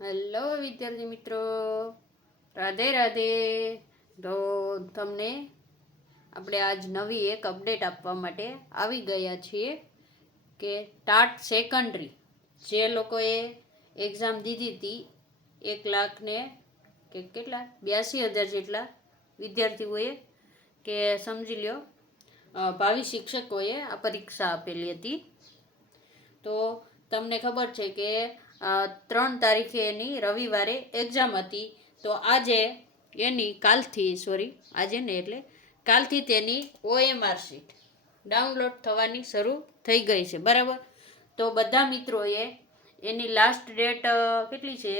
Hello વિદ્યાર્થી મિત્રો, રાધે રાધે. તો તમને આપણે આજ નવી એક અપડેટ આપવા માટે આવી ગયા છીએ કે ટાટ સેકન્ડરી જે લોકોએ એક્ઝામ દીધી હતી 1,00,000 ને કે કેટલા 82,000 જેટલા વિદ્યાર્થીઓએ કે સમજી લ્યો ભાવિ શિક્ષકોએ આ પરીક્ષા આપેલી હતી. તો તમને ખબર છે કે 3 તારીખે એની રવિવારે એક્ઝામ હતી. તો આજે કાલથી તેની OMR શીટ ડાઉનલોડ થવાની શરૂ થઈ ગઈ છે, બરાબર. તો બધા મિત્રોએ એની લાસ્ટ ડેટ કેટલી છે?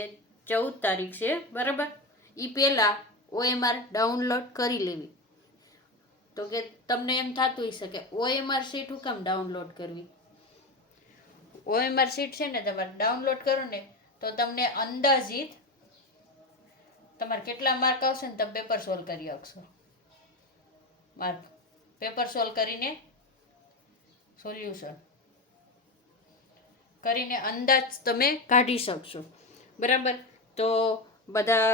14 તારીખ છે, બરાબર. એ પહેલાં OMR ડાઉનલોડ કરી લેવી. તો કે તમને એમ થતું હશે કે OMR શીટ હું કામ ડાઉનલોડ કરવી? OMR શીટ છે ને, તમારે ડાઉનલોડ કરો ને તો તમને અંદાજિત તમારે કેટલા માર્ક આવશે ને તમે પેપર સોલ્વ કરી શકશો. પેપર સોલ્વ કરીને સોલ્યુશન કરીને અંદાજ તમે કાઢી શકશો, બરાબર. તો બધા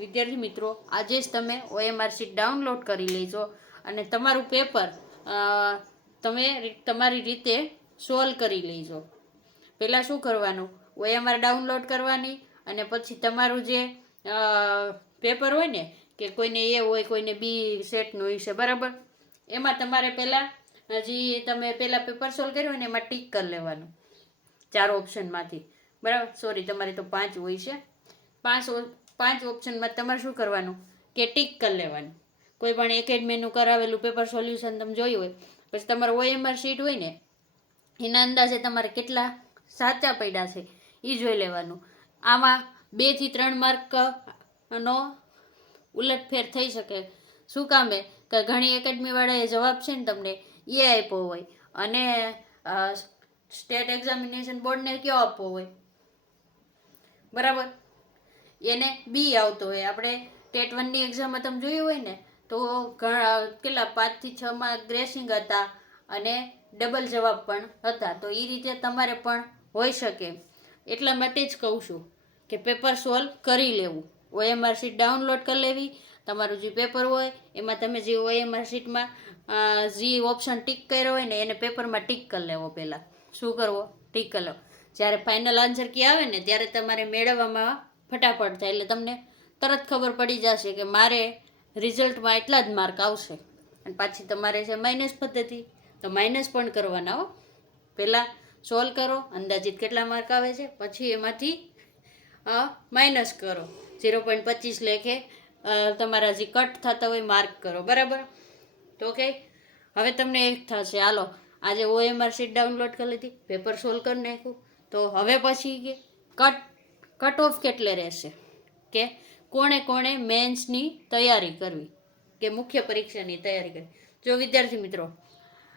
વિદ્યાર્થી મિત્રો આજે જ તમે OMR શીટ ડાઉનલોડ કરી લેજો અને તમારું પેપર તમે તમારી રીતે સોલ્વ કરી લેજો. પહેલાં શું કરવાનું? OMR ડાઉનલોડ કરવાની અને પછી તમારું જે પેપર હોય ને, કે કોઈને A હોય, કોઈને B સેટનું હોય છે, બરાબર. એમાં તમારે પહેલાં તમે પહેલાં પેપર સોલ્વ કર્યું હોય ને એમાં ટીક કરી લેવાનું 4 ઓપ્શનમાંથી, બરાબર. સોરી, તમારે તો 5 હોય છે. 5 ઓપ્શનમાં તમારે શું કરવાનું કે ટીક કરી લેવાનું. કોઈ પણ એકેડમીનું કરાવેલું પેપર સોલ્યુશન તમે જોયું હોય, પછી તમારું OMR શીટ હોય ને એના અંદાજે તમારે કેટલા સાચા પડ્યા છે એ જોઈ લેવાનું. આમાં 2 થી 3 માર્કનો ઉલટફેર થઈ શકે. શું કામે? કે ઘણી એકેડમીવાળાએ જવાબ છે ને તમને એ આપ્યો હોય અને સ્ટેટ એક્ઝામિનેશન બોર્ડને કયો આપવો હોય, બરાબર, એને B આવતો હોય. આપણે ટેટ 1ની એક્ઝામમાં તમે જોયું હોય ને તો કેટલા 5 થી 6 માર્ક ગ્રેસિંગ હતા અને ડબલ જવાબ પણ હતા. તો એ રીતે તમારે પણ હોઈ શકે. એટલા માટે જ કહું છું કે પેપર સોલ્વ કરી લેવું. OMR શીટ ડાઉનલોડ કરી લેવી. તમારું જે પેપર હોય એમાં તમે જે OMR શીટમાં જે ઓપ્શન ટીક કર્યો હોય ને એને પેપરમાં ટીક કરી લેવો. પહેલાં શું કરવો? ટીક કરી લેવો. જ્યારે ફાઇનલ આન્સર કી આવે ને ત્યારે તમારે મેળવવામાં ફટાફટ થાય, એટલે તમને તરત ખબર પડી જશે કે મારે રિઝલ્ટમાં એટલા જ માર્ક આવશે. અને પાછી તમારે છે માઇનસ પદ્ધતિ, તો માઇનસ પણ કરવાના હો. પહેલાં સોલ્વ કરો, અંદાજિત કેટલા માર્ક આવે છે, પછી એમાંથી માઇનસ કરો. 0.25 લેખે તમારા જે કટ થતા હોય માર્ક કરો, બરાબર. તો કે હવે તમને એક થશે, હાલો આજે OMR શીટ ડાઉનલોડ કરી લીધી, પેપર સોલ્વ કરી નાખ્યું, તો હવે પછી કટ ઓફ કેટલે રહેશે, કે કોણે કોણે મેન્સની તૈયારી કરવી, કે મુખ્ય પરીક્ષાની તૈયારી કરવી. જો વિદ્યાર્થી મિત્રો,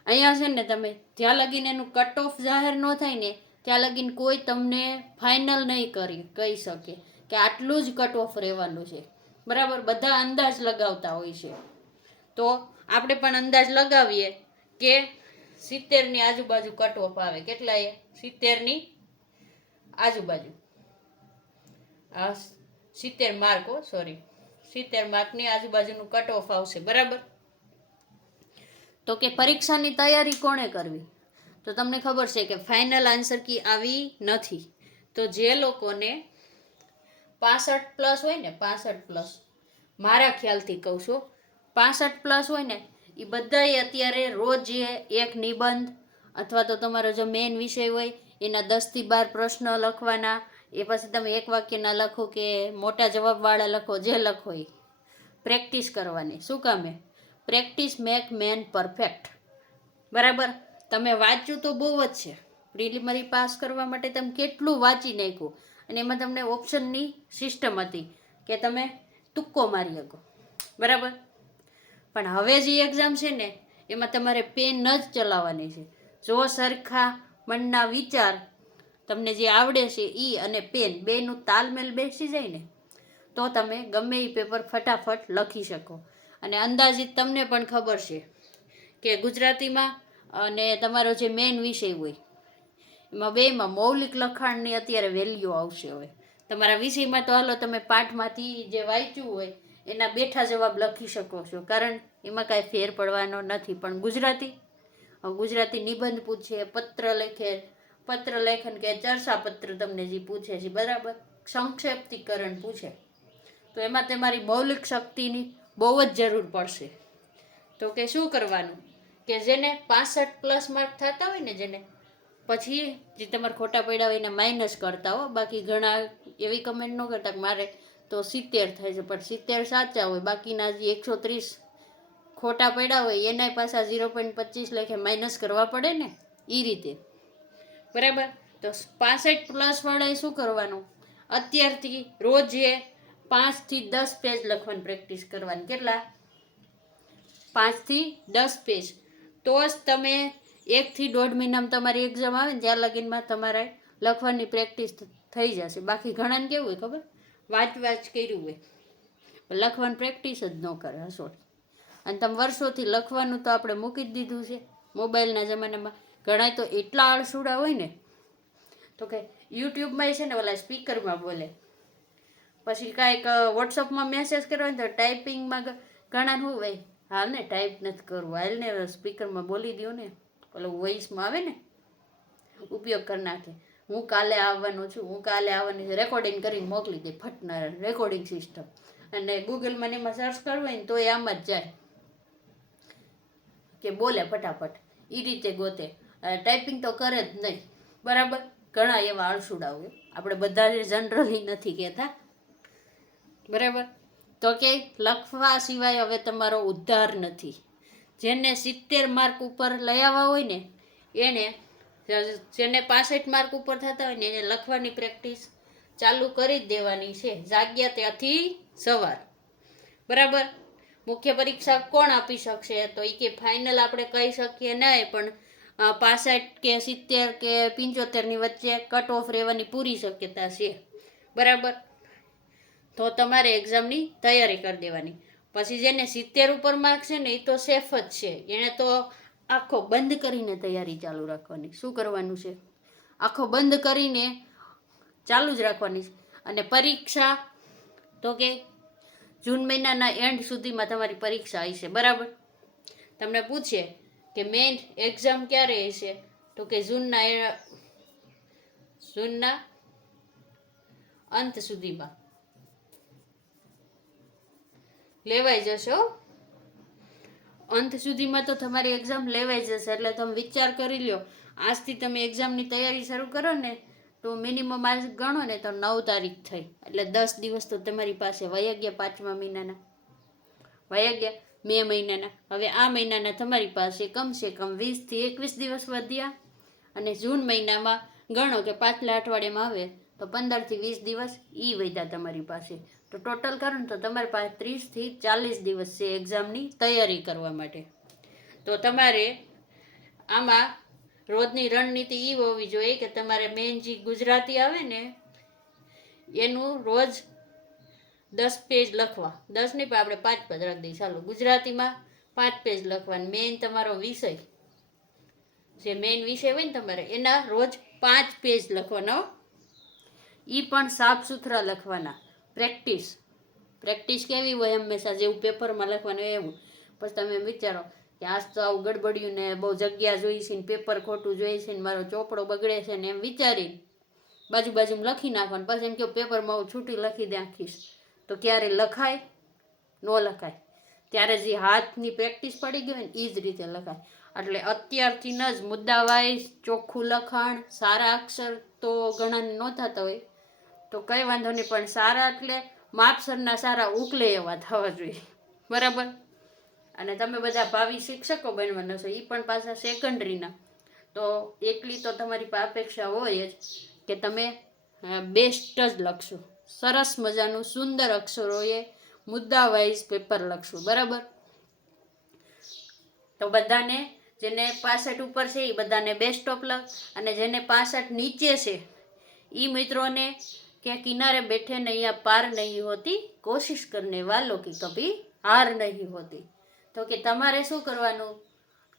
અહીંયા છે ને તમે જ્યાં લગીને એનું કટ ઓફ જાહેર ન થાય ને ત્યાં લગીને કોઈ તમને ફાઇનલ નહીં કહી શકે કે આટલું જ કટ ઓફ રહેવાનું છે, બરાબર. બધા અંદાજ લગાવતા હોય છે. તો આપણે પણ અંદાજ લગાવીએ કે 70ની આજુબાજુ કટ ઓફ આવે. કેટલા? 70ની આજુબાજુ. 70 માર્ક, 70 માર્કની આજુબાજુનું કટ ઓફ આવશે, બરાબર. તો કે પરીક્ષાની તૈયારી કોણે કરવી? તો તમને ખબર છે કે ફાઇનલ આન્સર કી આવી નથી. તો જે લોકોને 65+ હોય ને, 65+, મારા ખ્યાલથી કહું છું 65+ હોય ને એ બધાએ અત્યારે રોજ એક નિબંધ અથવા તો તમારો જો મેઇન વિષય હોય એના 10 થી 12 પ્રશ્ન લખવાના. એ પછી તમે એક વાક્યના લખો કે મોટા જવાબવાળા લખો, જે લખો એ પ્રેક્ટિસ કરવાની. શું કામે? પ્રેક્ટિસ મેક મેન પરફેક્ટ, બરાબર. તમે વાંચ્યું તો બહુ જ છે. પ્રિલિમરી પાસ કરવા માટે તમે કેટલું વાંચી નાખ્યું, અને એમાં તમને ઓપ્શનની સિસ્ટમ હતી કે તમે તુક્કો મારી શકો, બરાબર. પણ હવે જે એક્ઝામ છે ને એમાં તમારે પેન જ ચલાવવાની છે. જો સરખા મનના વિચાર તમને જે આવડે છે એ અને પેન બેનું તાલમેલ બેસી જાય ને તો તમે ગમે એ પેપર ફટાફટ લખી શકો. અને અંદાજિત તમને પણ ખબર છે કે ગુજરાતીમાં અને તમારો જે મેઇન વિષય હોય એમાં બેમાં મૌલિક લખાણની અત્યારે વેલ્યુ આવશે. હવે તમારા વિષયમાં તો હાલો તમે પાઠમાંથી જે વાંચ્યું હોય એના બેઠા જવાબ લખી શકો છો, કારણ એમાં કાંઈ ફેર પડવાનો નથી. પણ ગુજરાતી નિબંધ પૂછે, પત્ર લેખન કે ચર્ચાપત્ર તમને જે પૂછે છે, બરાબર, સંક્ષેપ્તીકરણ પૂછે, તો એમાં તમારી મૌલિક શક્તિની બહુ જ જરૂર પડશે. તો કે શું કરવાનું કે જેને 65+ માર્ક થતા હોય ને, જેને પછી જે તમારે ખોટા પડ્યા હોય એને માઇનસ કરતા હો. બાકી ઘણા એવી કમેન્ટ ન કરતા કે મારે તો 70 થાય છે, પણ 70 સાચા હોય, બાકીના જે 130 ખોટા પડ્યા હોય એના પાછા 0.25 લેખે માઇનસ કરવા પડે ને, એ રીતે, બરાબર. તો 65+ વાળાએ શું કરવાનું, અત્યારથી રોજે 5 થી 10 પેજ લખવાની પ્રેક્ટિસ કરવાની. કેટલા? 5 થી 10 પેજ. તો જ તમે 1 થી 1.5 મહિનામાં તમારી એક્ઝામ આવે ને ત્યાં લગીનમાં તમારે લખવાની પ્રેક્ટિસ થઈ જશે. બાકી ઘણાને કેવું હોય ખબર, વાંચ કર્યું હોય, લખવાની પ્રેક્ટિસ જ ન કરે, હસો. અને તમે વર્ષોથી લખવાનું તો આપણે મૂકી જ દીધું છે મોબાઈલના જમાનામાં. ઘણા તો એટલા આળસુડા હોય ને, તો કે યુટ્યુબમાં છે ને ઓલા સ્પીકરમાં બોલે, પછી કાંઈક વોટ્સઅપમાં મેસેજ કરવા ને તો ટાઈપિંગમાં ઘણા શું હોય, હાલ ને ટાઈપ નથી કરવું, હાલ ને સ્પીકરમાં બોલી દો ને, ઓલો વોઇસમાં આવે ને, ઉપયોગ કરી નાખે. હું કાલે આવવાનું છું, હું કાલે આવવાની છું, રેકોર્ડિંગ કરીને મોકલી દે, ફટનાર રેકોર્ડિંગ સિસ્ટમ. અને ગૂગલમાં એમાં સર્ચ કરવું હોય ને તો એ આમ જ જાય કે બોલે ફટાફટ, એ રીતે ગોતે, ટાઈપિંગ તો કરે જ નહીં, બરાબર. ઘણા એવા આળસુડા હોય, આપણે બધા જનરલી નથી કહેતા, બરાબર. તો કે લખવા સિવાય હવે તમારો ઉદ્ધાર નથી. જેને 70 માર્ક ઉપર લઈ આવવા હોય ને એને, જેને 65 માર્ક ઉપર થતા હોય ને એને લખવાની પ્રેક્ટિસ ચાલુ કરી જ દેવાની છે, જાગ્યા ત્યાંથી સવાર, બરાબર. મુખ્ય પરીક્ષા કોણ આપી શકશે, તો એ કે ફાઇનલ આપણે કહી શકીએ નહીં, પણ 65 કે 70 કે 75 ની વચ્ચે કટ ઓફ રહેવાની પૂરી શક્યતા છે, બરાબર. તો તમારે એક્ઝામની તૈયારી કરી દેવાની. પછી જેને 70 ઉપર માર્ક છે ને એ તો સેફ જ છે, એણે તો આખો બંધ કરીને તૈયારી ચાલુ રાખવાની. શું કરવાનું છે? આખો બંધ કરીને ચાલુ જ રાખવાની છે. અને પરીક્ષા તો કે જૂન મહિનાના એન્ડ સુધીમાં તમારી પરીક્ષા હશે, બરાબર. તમને પૂછે કે મેઇન એક્ઝામ ક્યારે હશે, તો કે જૂનના અંત સુધીમાં લેવાઈ જશો. અંત સુધીમાં તો તમારી એક્ઝામ લેવાઈ જશે. એટલે તમે વિચાર કરી લ્યો, આજથી તમે એક્ઝામની તૈયારી શરૂ કરો ને તો મિનિમમ આજ ગણો ને તો 9 તારીખ થઈ, એટલે 10 દિવસ તો તમારી પાસે વયા ગયા. 5મા મહિનાના વયા ગયા, મે મહિનાના. હવે આ મહિનાના તમારી પાસે કમસે કમ 20 થી 21 દિવસ વધ્યા. અને જૂન મહિનામાં ગણો કે પાછલા અઠવાડિયામાં આવે તો 15 થી 20 દિવસ ઈ વધ્યા તમારી પાસે. તો ટોટલ કરો ને તો તમારી પાસે 30 થી 40 દિવસ છે એક્ઝામની તૈયારી કરવા માટે. તો તમારે આમાં રોજની રણનીતિ એ હોવી જોઈએ કે તમારે મેઇન જે ગુજરાતી આવે ને એનું રોજ 10 પેજ લખવા. 10 નહીં, પણ આપણે 5 પેજ રાખી દઈએ, ચાલો. ગુજરાતીમાં 5 પેજ લખવાનું. મેઇન તમારો વિષય, જે મેઇન વિષય હોય ને તમારે એના રોજ 5 પેજ લખવાના, એ પણ સાફ સુથરા લખવાના. પ્રેક્ટિસ કેવી હોય હંમેશા, જેવું પેપરમાં લખવાનું એવું. પછી તમે એમ વિચારો કે આજ તો આવું ગડબડ્યું ને બહુ જગ્યા જોઈ છે ને પેપર ખોટું જોઈ છે ને મારો ચોપડો બગડે છે ને, એમ વિચારી બાજુમાં લખી નાખવાનું. પછી એમ કે પેપરમાં હું છૂટી લખી દે આખીશ, તો ક્યારે લખાય? ન લખાય. ત્યારે જે હાથની પ્રેક્ટિસ પડી ગઈ હોય ને એ જ રીતે લખાય. એટલે અત્યારથી જ મુદ્દા વાઇઝ ચોખ્ખું લખાણ, સારા અક્ષર તો ઘણાને ન થતા હોય તો કંઈ વાંધો નહીં, પણ સારા એટલે માપસરના સારા ઉકલે એવા થવા જોઈએ, બરાબર. અને તમે બધા ભાવિ શિક્ષકો બનવાના છો, એ પણ પાછા સેકન્ડરીના. તો એટલી તો તમારી અપેક્ષા હોય જ કે તમે બેસ્ટ જ લખશો, સરસ મજાનું સુંદર અક્ષરોએ મુદ્દા વાઇઝ પેપર લખશું, બરાબર. તો બધાને જેને 65 ઉપર છે એ બધાને બેસ્ટ ઓફ લક. અને જેને 65 નીચે છે એ મિત્રોને કે કિનારે બેઠે નૈયા પાર નહીં હોતી, કોશિશ કરને વાલો की કભી હાર નહીં હોતી. તો કે તમારે શું કરવાનું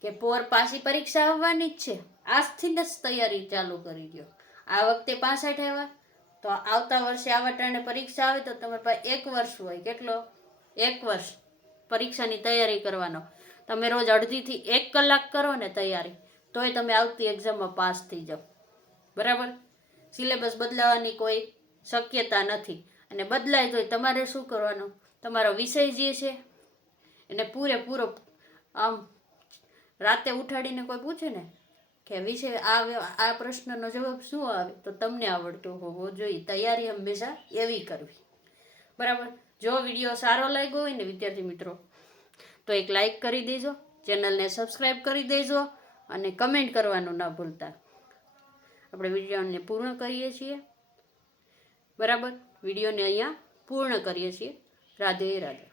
કે પાછી પરીક્ષા આવવાની જ છે, આજથી જ તૈયારી ચાલુ કરી દો. આ વખતે 65 આવ્યા તો તો આવતા વર્ષે આવા ટાણે પરીક્ષા આવે તો તમારી પાસે 1 વર્ષ હોય. કેટલો? 1 વર્ષ પરીક્ષાની તૈયારી કરવાનો. તમે રોજ અડધીથી 1 કલાક કરો ને તૈયારી, તોય તમે આવતી એક્ઝામમાં પાસ થઈ જાઓ. બરાબર? સિલેબસ બદલાવાની કોઈ શક્યતા નથી. અને બદલાય તોય તમારે શું કરવાનું? તમારો વિષય જે છે એને પૂરેપૂરો આમ રાતે ઉઠાડીને કોઈ પૂછે ને કે વિષય આ પ્રશ્નનો જવાબ શું આવે, તો તમને આવડતો હોવો જોઈએ. તૈયારી હંમેશા એવી કરવી. બરાબર? જો વિડીયો સારો લાગ્યો હોય ને વિદ્યાર્થી મિત્રો, તો એક લાઈક કરી દેજો, ચેનલને સબસ્ક્રાઈબ કરી દેજો અને કમેન્ટ કરવાનું ના ભૂલતા. આપણે વિડીયોને પૂર્ણ કરીએ છીએ. બરાબર? વિડીયોને અહીંયા પૂર્ણ કરીએ છીએ. રાધે રાધે.